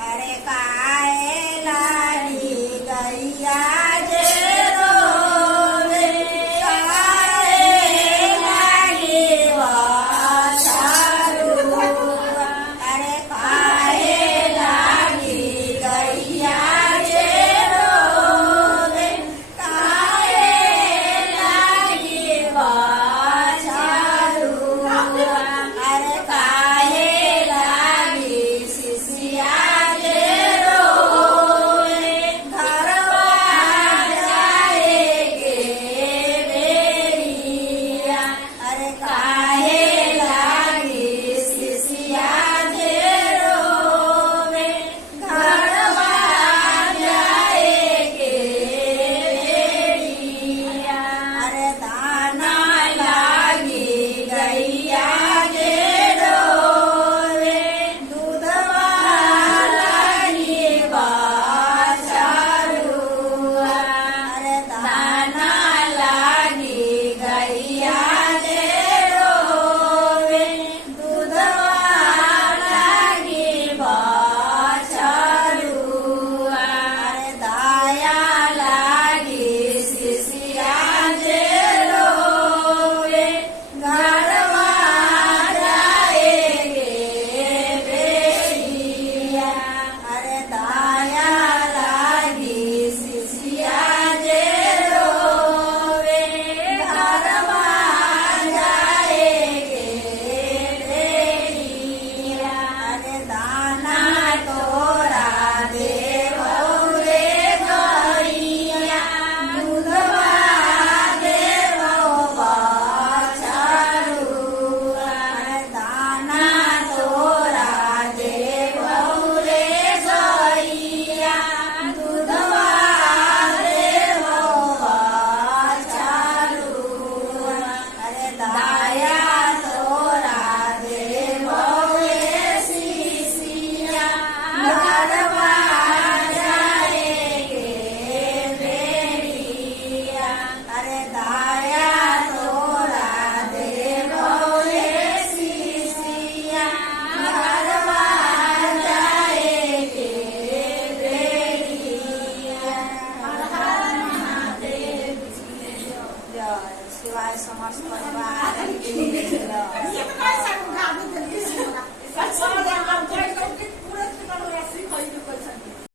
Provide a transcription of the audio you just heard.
अरे काहे लाडी गैया जे रोवे, काहे लाडी वाछारू। अरे काहे लाडी गैया जे रोवे, काहे लाडी वाछारू। अरे काहे लाडी सिसिया जे रोवे, घरवा जाए के बेरिया। अरे काहे लाडी सिसिया जे रोवे, घरवा जाए के बेरिया। अरे दाना लागी गैया जे रोवे, दूधवा लागी वाछारू। अरे दाना लागी गैया जे रोवे, दूधवा लागी वाछारू। अरे दाया लागी सिसिया जे रोवे, घरवा जाए के बेरिया। अरे दाया लागी सिसिया जे रोवे, घरवा जाए के बेरिया। अरे दाना तोरा देवो रे गैया, दूधवा देवो वाछारू। अरे दाना तोरा देवो रे गैया, दूधवा देवो वाछारू। अरे दाया तोरा देवो रे सिसिया, घरवा जाए के बेरिया। अरे दाया तोरा देवो रे सिसिया, घरवा जाए के बेरिया। हर हर महादेव की जय। शिवाय समस्त परिवार की जय।